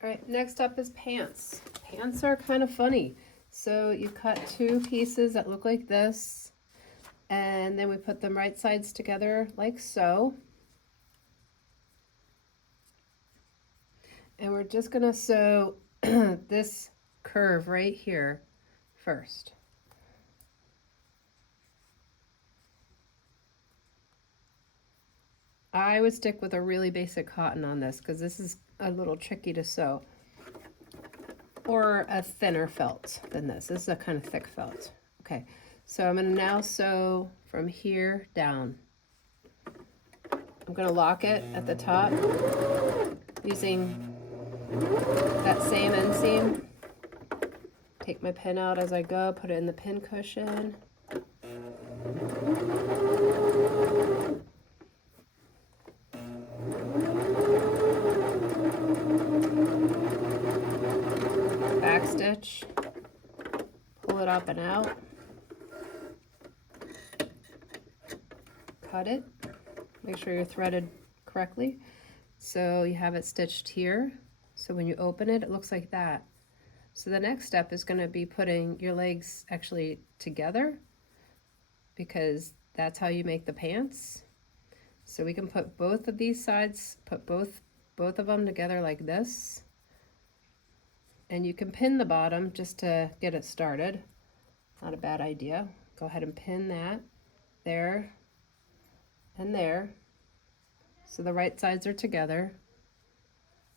All right, next up is pants. Pants are kind of funny. So you cut two pieces that look like this, and then we put them right sides together like so. And we're just gonna sew this curve right here first. I would stick with a really basic cotton on this because this is a little tricky to sew. Or a thinner felt than this. This is a kind of thick felt. Okay, so I'm gonna now sew from here down. I'm gonna lock it at the top using that same inseam. Take my pin out as I go, put it in the pin cushion. Back stitch, pull it up and out, cut it, make sure you're threaded correctly. So you have it stitched here. So when you open it, it looks like that. So the next step is going to be putting your legs actually together, because that's how you make the pants. So we can put both of these sides, put both of them together like this. And you can pin the bottom just to get it started. Not a bad idea. Go ahead and pin that there and there. So the right sides are together.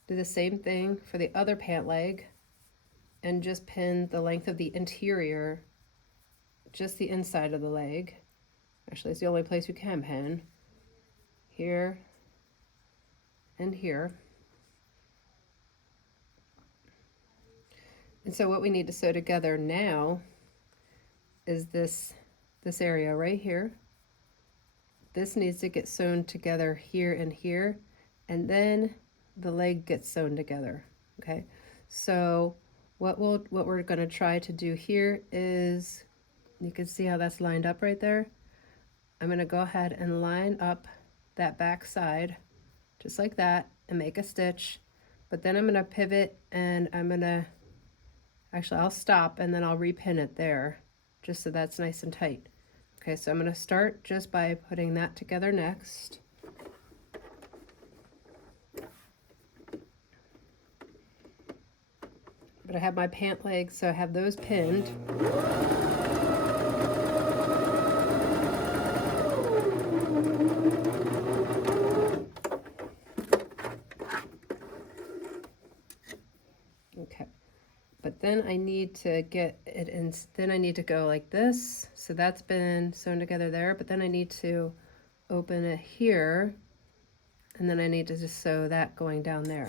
Do the same thing for the other pant leg and just pin the length of the interior, just the inside of the leg. Actually, it's the only place you can pin. Here and here. And so what we need to sew together now is this area right here. This needs to get sewn together here and here, and then the leg gets sewn together. Okay, so what we're going to try to do here is, you can see how that's lined up right there. I'm going to go ahead and line up that back side just like that and make a stitch, but then I'm going to pivot and I'm going to, actually I'll stop and then I'll repin it there just so that's nice and tight. Okay, so I'm going to start just by putting that together next. But I have my pant legs, so I have those pinned. Okay, but then I need to get it in, then I need to go like this. So that's been sewn together there, but then I need to open it here, and then I need to just sew that going down there.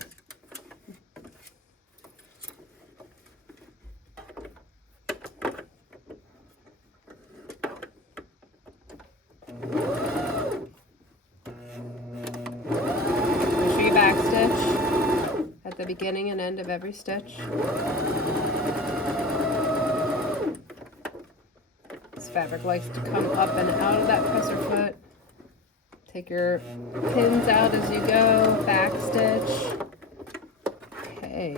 At the beginning and end of every stitch. This fabric likes to come up and out of that presser foot. Take your pins out as you go, back stitch. Okay.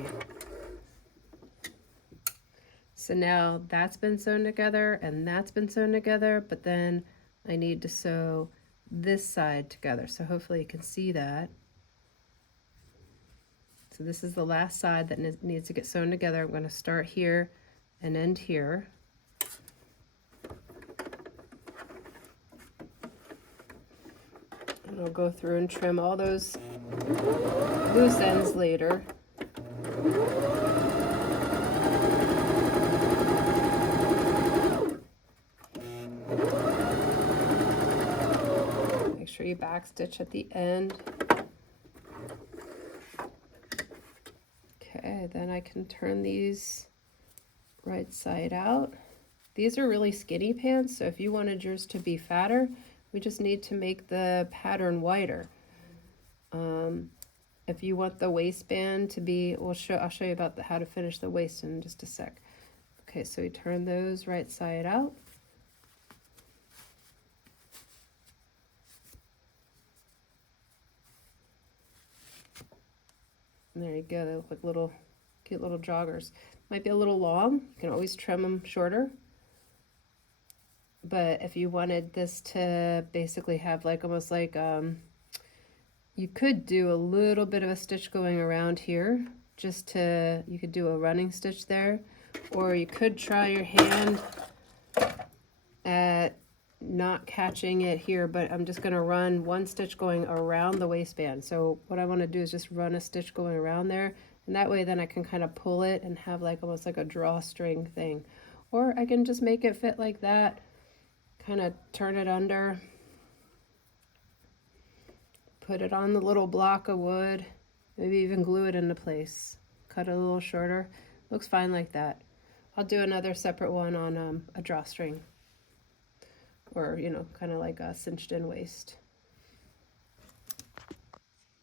So now that's been sewn together and that's been sewn together, but then I need to sew this side together. So hopefully you can see that. So this is the last side that needs to get sewn together. I'm going to start here and end here. And I'll go through and trim all those loose ends later. Make sure you back stitch at the end. Okay, then I can turn these right side out. These are really skinny pants, so if you wanted yours to be fatter, we just need to make the pattern wider. If you want the waistband to be, I'll show you about how to finish the waist in just a sec. Okay, so we turn those right side out. And there you go, they look like little cute little joggers. Might be a little long, you can always trim them shorter. But if you wanted this to basically have like almost like you could do a little bit of a stitch going around here, just to, you could do a running stitch there, or you could try your hand at not catching it here, but I'm just going to run one stitch going around the waistband. So what I want to do is just run a stitch going around there, and that way then I can kind of pull it and have like almost like a drawstring thing. Or I can just make it fit like that, kind of turn it under, put it on the little block of wood, maybe even glue it into place, cut it a little shorter. Looks fine like that. I'll do another separate one on a drawstring, or you know, kind of like a cinched in waist.